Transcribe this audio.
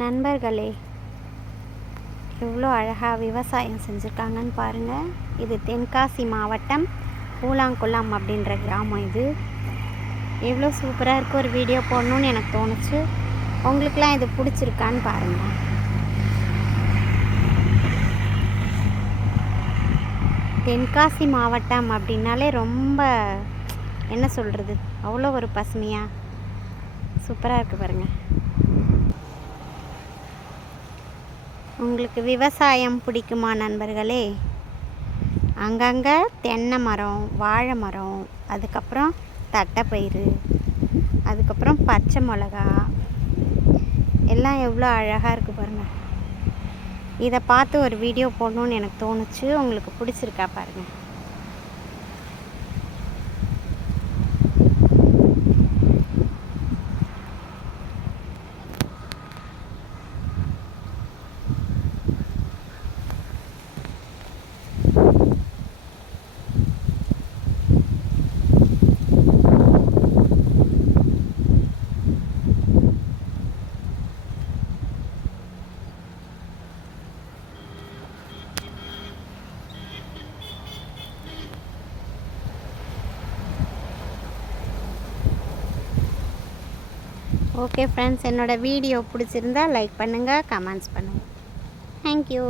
நண்பர்களே, எவ்வளோ அழகாக விவசாயம் செஞ்சுருக்காங்கன்னு பாருங்கள். இது தென்காசி மாவட்டம் பூலாங்குளம் அப்படின்ற கிராமம். இது எவ்வளோ சூப்பராக இருக்குது. ஒரு வீடியோ போடணுன்னு எனக்கு தோணுச்சு. உங்களுக்கெலாம் இது பிடிச்சிருக்கான்னு பாருங்கள். தென்காசி மாவட்டம் அப்படின்னாலே ரொம்ப என்ன சொல்கிறது, அவ்வளோ ஒரு பசுமையாக சூப்பராக இருக்குது பாருங்கள். உங்களுக்கு விவசாயம் பிடிக்குமா நண்பர்களே? அங்கங்கே தென்னை மரம், வாழை மரம், அதுக்கப்புறம் தட்டைப்பயிறு, அதுக்கப்புறம் பச்சை மிளகா, எல்லாம் எவ்வளோ அழகாக இருக்குது பாருங்கள். இதை பார்த்து ஒரு வீடியோ போடணுன்னு எனக்கு தோணுச்சு. உங்களுக்கு பிடிச்சிருக்கா பாருங்கள். ஓகே ஃப்ரெண்ட்ஸ், என்னோடய வீடியோ பிடிச்சிருந்தா லைக் பண்ணுங்கள், கமெண்ட்ஸ் பண்ணுங்கள். தேங்க்யூ.